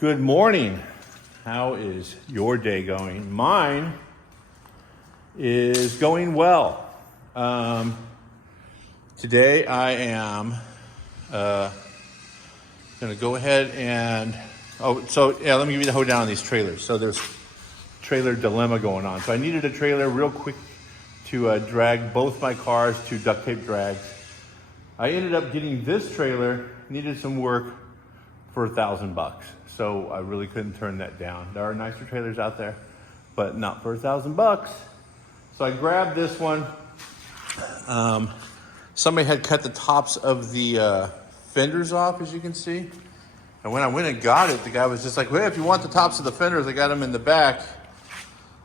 Good morning. How is your day going? Mine is going well. Today I am going to go ahead and, let me give you the hoedown on these trailers. So there's trailer dilemma going on. So I needed a trailer real quick to drag both my cars to duct tape drags. I ended up getting this trailer, needed some work for $1,000. So I really couldn't turn that down. There are nicer trailers out there, but not for $1,000. So I grabbed this one. Somebody had cut the tops of the fenders off, as you can see. And when I went and got it, the guy was just like, well, if you want the tops of the fenders, I got them in the back.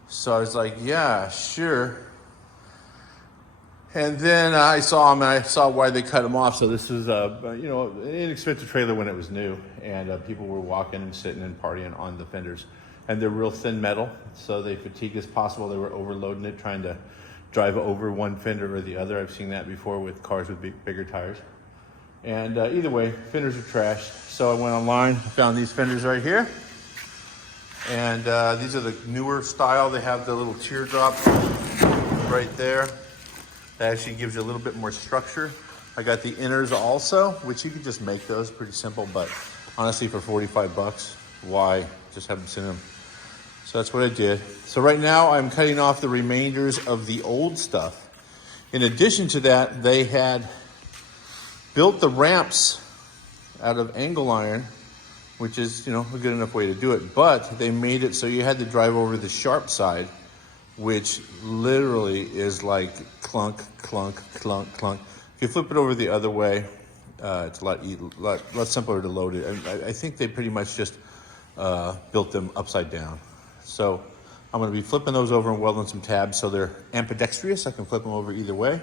So I was like, yeah, sure. And then I saw them and I saw why they cut them off. So this was an inexpensive trailer when it was new, and people were walking and sitting and partying on the fenders. And they're real thin metal, so they fatigue as possible. They were overloading it, trying to drive over one fender or the other. I've seen that before with cars with bigger tires. And either way, fenders are trashed. So I went online, found these fenders right here. And these are the newer style. They have the little teardrop right there. That actually gives you a little bit more structure. I got the inners also, which you can just make those, pretty simple, but honestly for $45, why? Just haven't seen them. So that's what I did. So right now I'm cutting off the remainders of the old stuff. In addition to that, they had built the ramps out of angle iron, which is, a good enough way to do it, but they made it so you had to drive over the sharp side, which literally is like clunk, clunk, clunk, clunk. If you flip it over the other way, it's a lot simpler to load it. I think they pretty much just built them upside down. So I'm gonna be flipping those over and welding some tabs so they're ambidextrous. I can flip them over either way.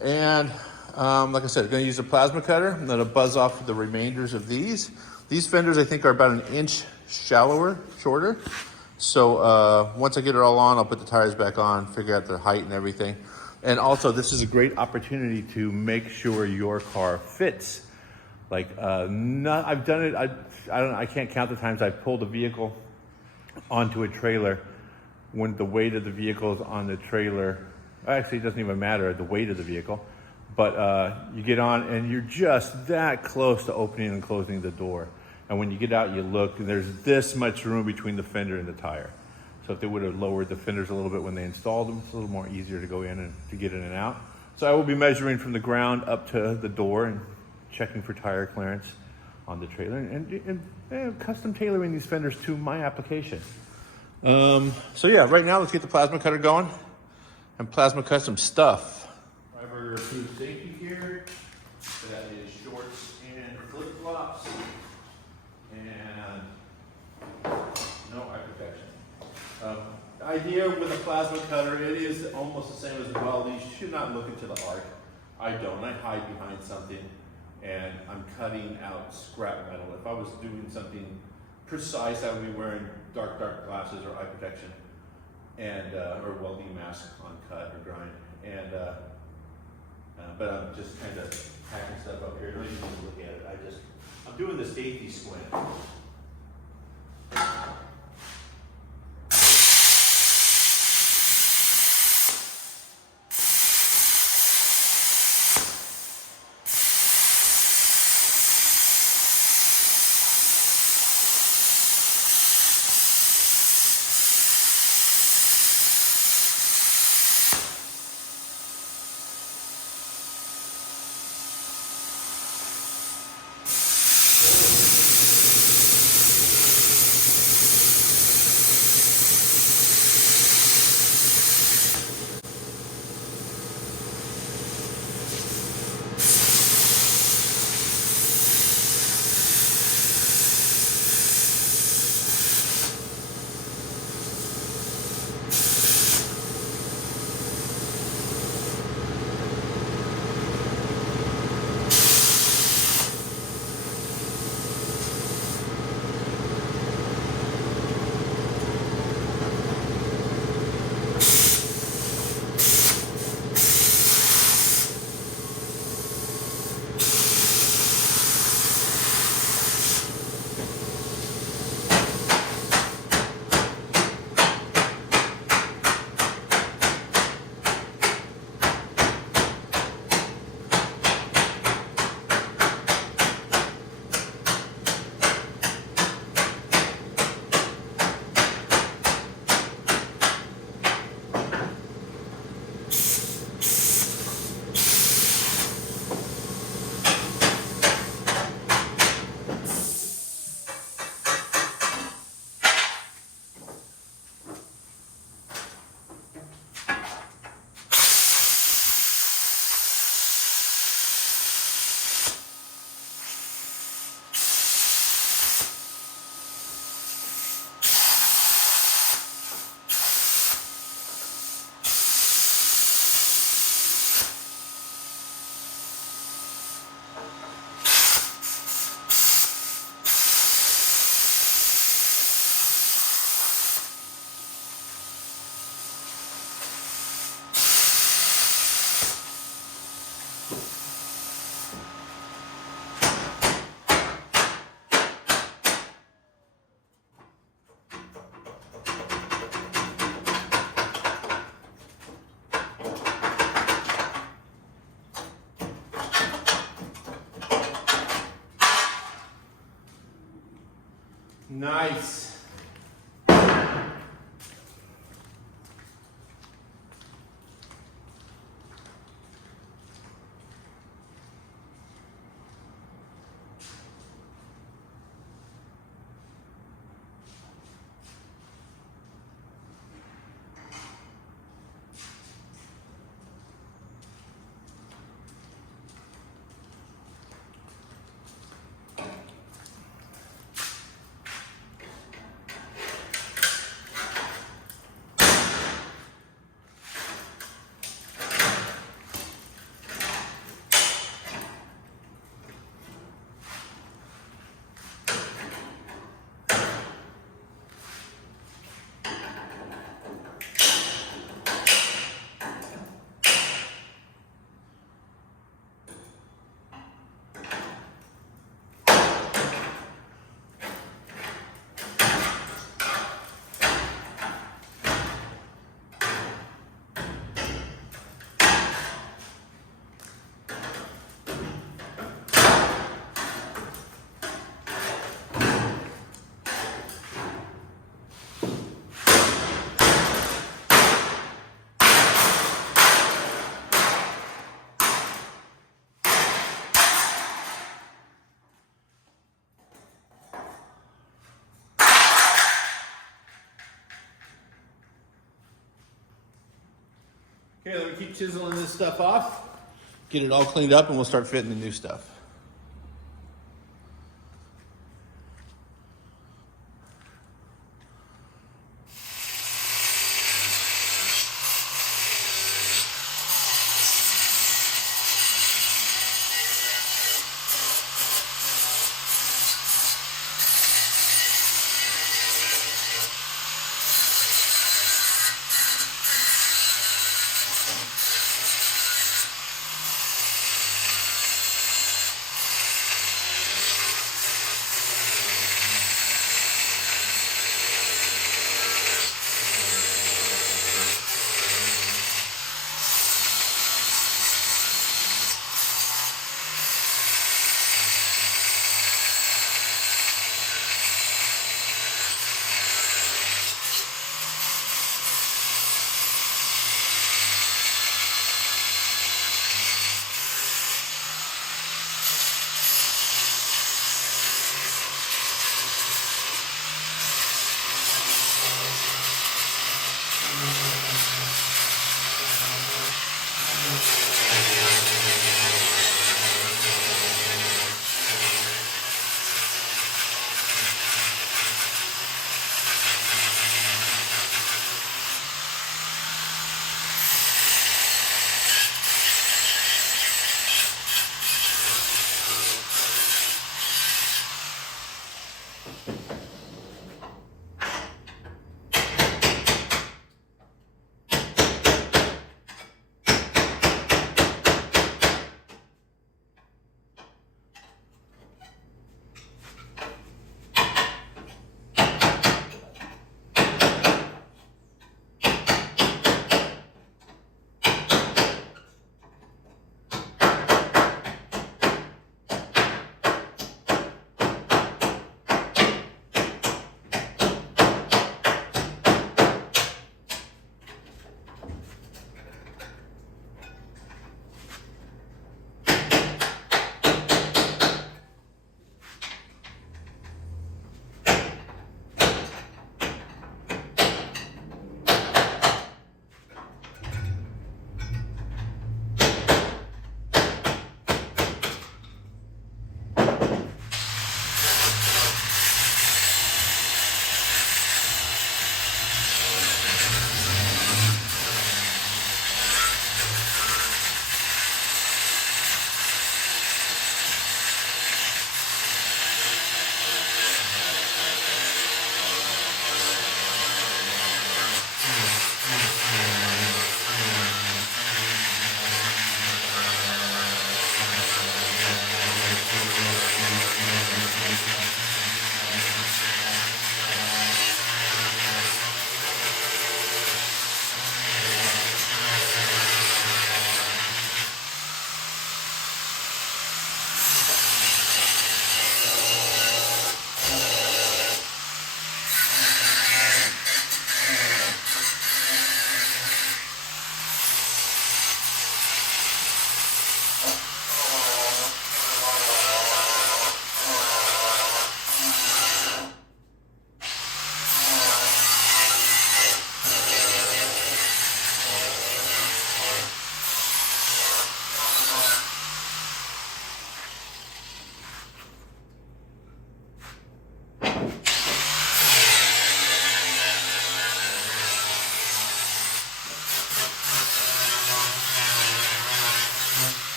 And like I said, I'm gonna use a plasma cutter. I'm gonna buzz off the remainders of these. These fenders I think are about an inch shorter. So once I get it all on, I'll put the tires back on, figure out the height and everything. And also, this is a great opportunity to make sure your car fits. Like, I've done it. I can't count the times I've pulled a vehicle onto a trailer when the weight of the vehicle is on the trailer. Actually, it doesn't even matter the weight of the vehicle, but you get on and you're just that close to opening and closing the door. And when you get out, you look, and there's this much room between the fender and the tire. So if they would have lowered the fenders a little bit when they installed them, it's a little more easier to go in and to get in and out. So I will be measuring from the ground up to the door and checking for tire clearance on the trailer and custom tailoring these fenders to my application. So yeah, right now let's get the plasma cutter going and plasma cut some stuff. Driver approved safety gear. That is shorts and flip-flops. And no eye protection. Idea with a plasma cutter, it is almost the same as welding. You should not look into the arc. I don't. I hide behind something and I'm cutting out scrap metal. If I was doing something precise, I would be wearing dark glasses or eye protection and or welding mask on cut or grind. And but I'm just kind of hacking stuff up here. Don't even look at it. I'm doing the safety squint. Nice. Okay, let me keep chiseling this stuff off, get it all cleaned up, and we'll start fitting the new stuff.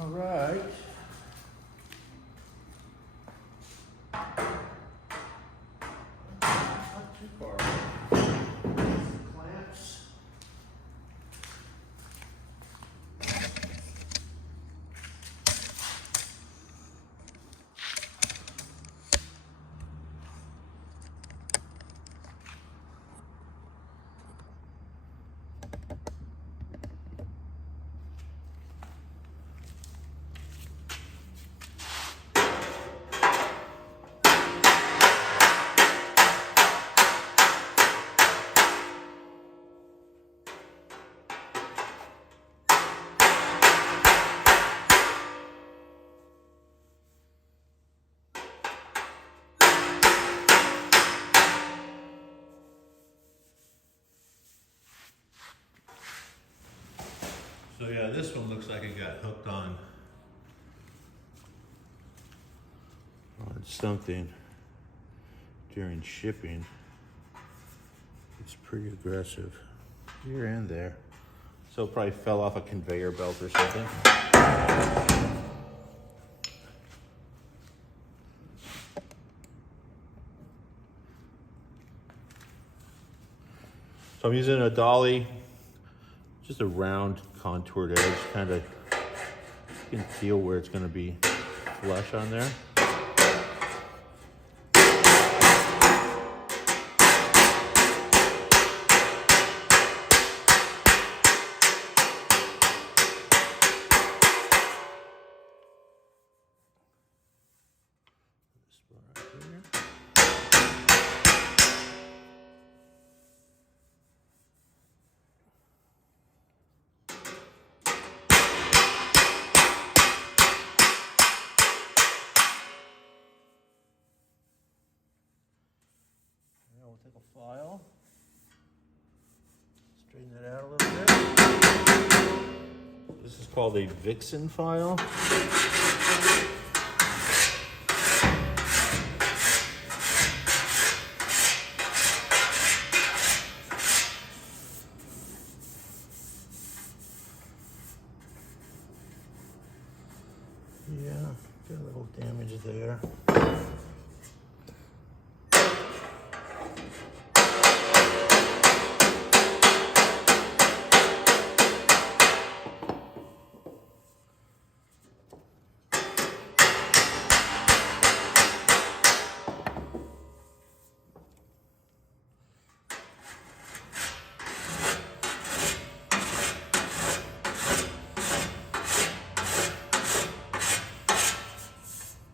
All right. Not too far. Clamps. So yeah, this one looks like it got hooked on something during shipping. It's pretty aggressive here and there. So it probably fell off a conveyor belt or something. So I'm using a dolly, just a round contoured edge, kind of, you can feel where it's going to be flush on there. We'll take a file, straighten it out a little bit. This is called a Vixen file. Yeah, got a little damage there.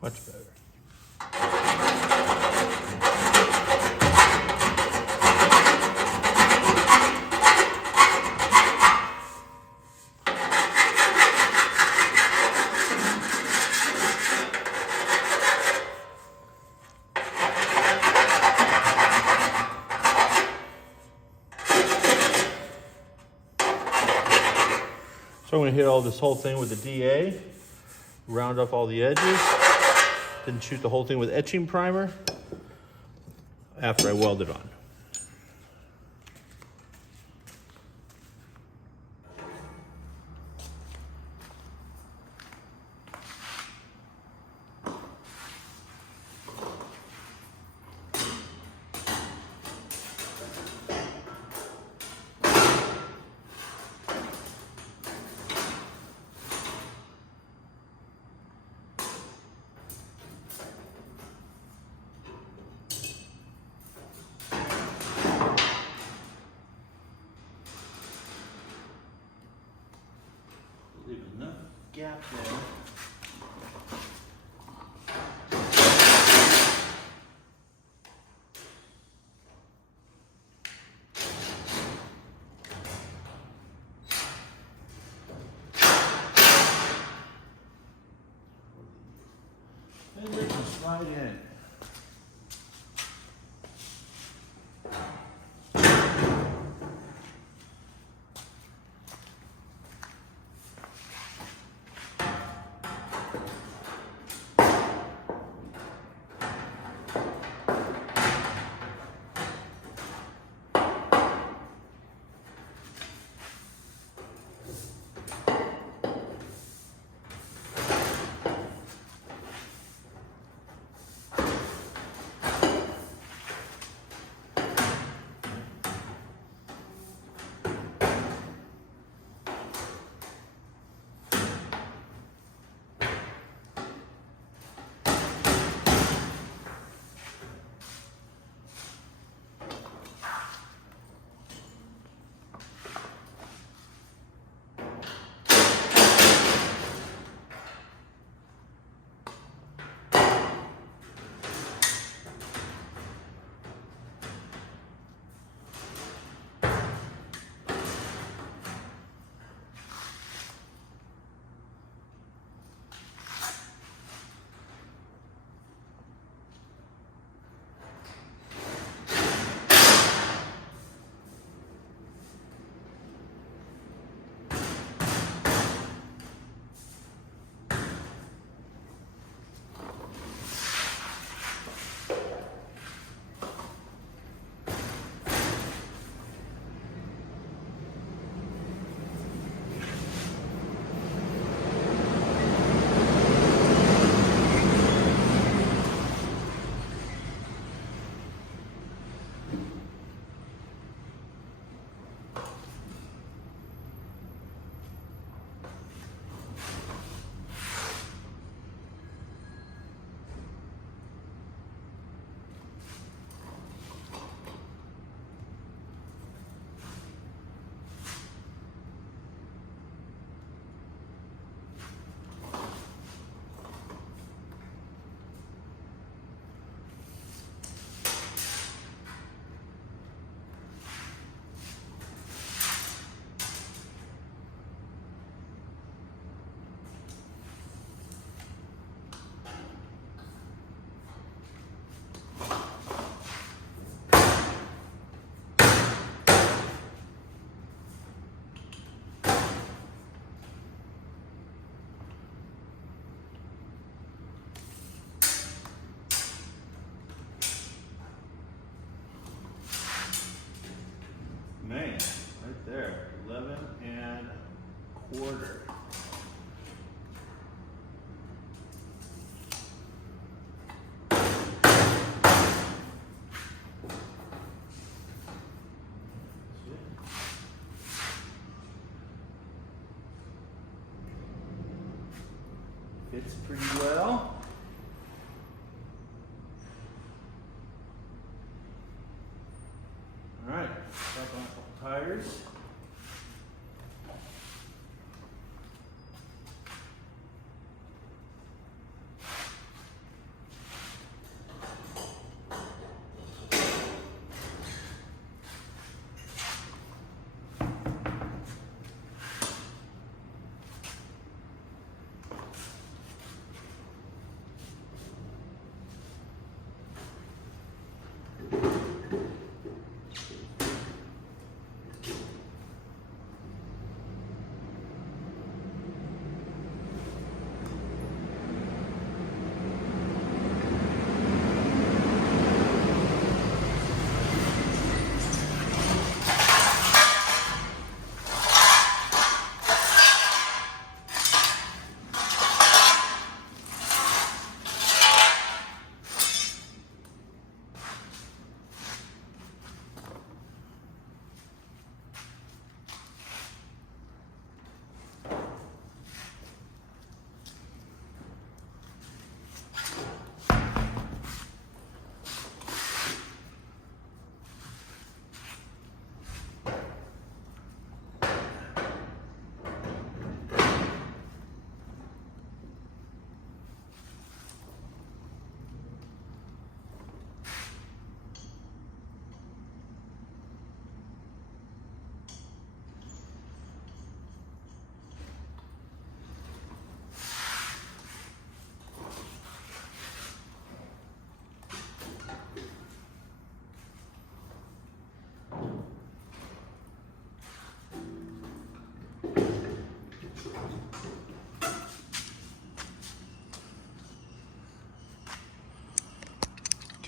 Much better. So I'm going to hit all this whole thing with the DA, round up all the edges, then shoot the whole thing with etching primer after I weld it on. Leave enough gap there. And they can slide in. 1/4. Fits pretty well. All right, strap on a couple tires.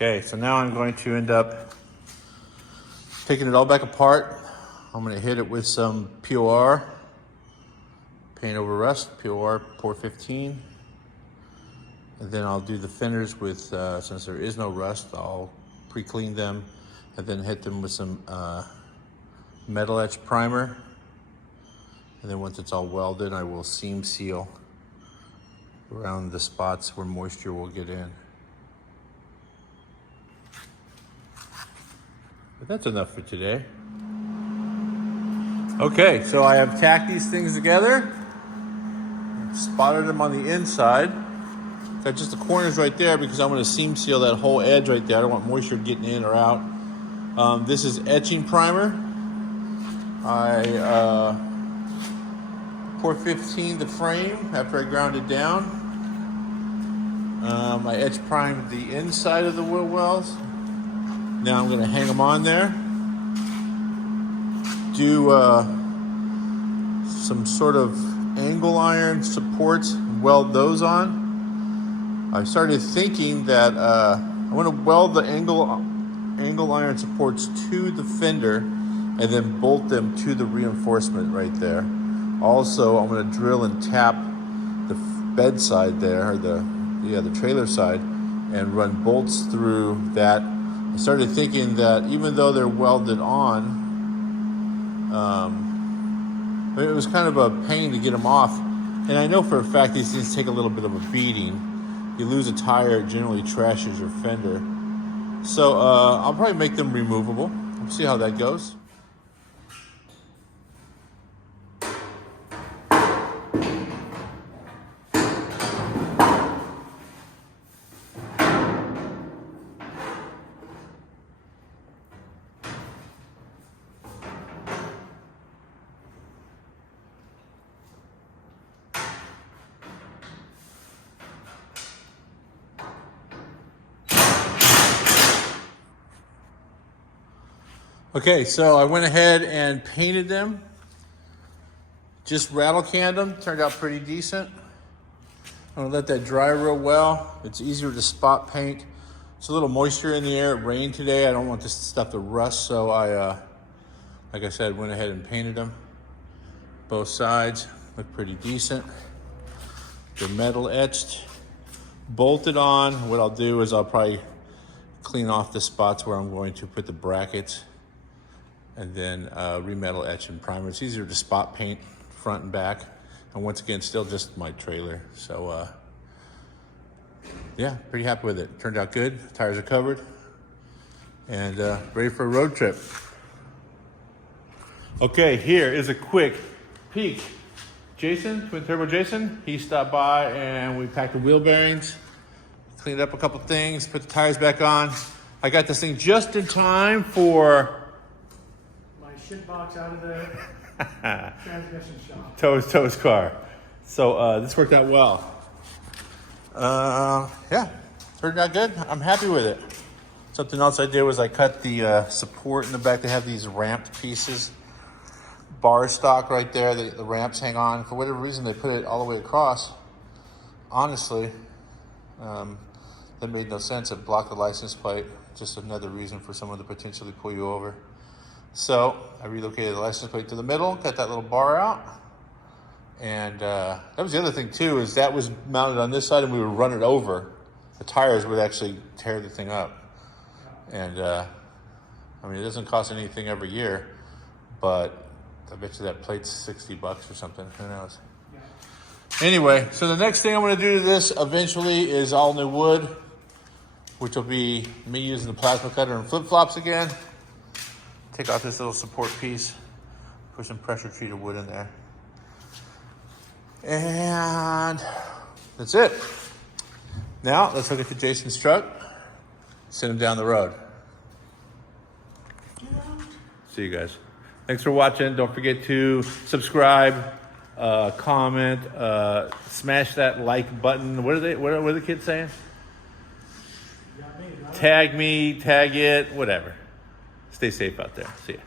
Okay, so now I'm going to end up taking it all back apart. I'm going to hit it with some POR, paint over rust, POR Pour 15. And then I'll do the fenders with, since there is no rust, I'll pre-clean them and then hit them with some metal etch primer. And then once it's all welded, I will seam seal around the spots where moisture will get in. But that's enough for today. Okay, so I have tacked these things together, spotted them on the inside. Got just the corners right there because I'm going to seam seal that whole edge right there. I don't want moisture getting in or out. This is etching primer. I Pour 15 the frame after I ground it down. I etch primed the inside of the wheel wells. Now I'm going to hang them on there. Do some sort of angle iron supports, weld those on. I started thinking that I want to weld the angle iron supports to the fender and then bolt them to the reinforcement right there. Also, I'm going to drill and tap the bed side there, or the trailer side, and run bolts through that. I started thinking that even though they're welded on, it was kind of a pain to get them off. And I know for a fact these things take a little bit of a beating. You lose a tire, it generally trashes your fender. So I'll probably make them removable. We'll see how that goes. Okay, so I went ahead and painted them. Just rattle canned them, turned out pretty decent. I'm gonna let that dry real well. It's easier to spot paint. It's a little moisture in the air. It rained today. I don't want this stuff to rust, so I, like I said, went ahead and painted them, both sides. look pretty decent. They're metal etched, bolted on. What I'll do is I'll probably clean off the spots where I'm going to put the brackets and then re-metal etch and primer. It's easier to spot paint front and back. And once again, still just my trailer. So yeah, pretty happy with it. Turned out good. Tires are covered and ready for a road trip. Okay, here is a quick peek. Jason, Twin Turbo Jason, he stopped by and we packed the wheel bearings, cleaned up a couple things, put the tires back on. I got this thing just in time for my shit box out of the transmission shop. Toe's car. So this worked out well. Yeah, turned out good. I'm happy with it. Something else I did was I cut the support in the back. They have these ramped pieces. Bar stock right there, the ramps hang on. For whatever reason, they put it all the way across. Honestly, that made no sense. It blocked the license plate. Just another reason for someone to potentially pull you over. So I relocated the license plate to the middle, cut that little bar out. And that was the other thing too, is that was mounted on this side and we would run it over. The tires would actually tear the thing up. And I mean, it doesn't cost anything every year, but I bet you that plate's $60 or something. Who knows? Yeah. Anyway, so the next thing I'm going to do to this eventually is all new wood, which will be me using the plasma cutter and flip-flops again. Take off this little support piece, put some pressure treated wood in there. And that's it. Now let's hook it to Jason's truck, send him down the road. See you guys. Thanks for watching. Don't forget to subscribe, comment, smash that like button. What are the kids saying? Tag me, tag it, whatever. Stay safe out there. See ya.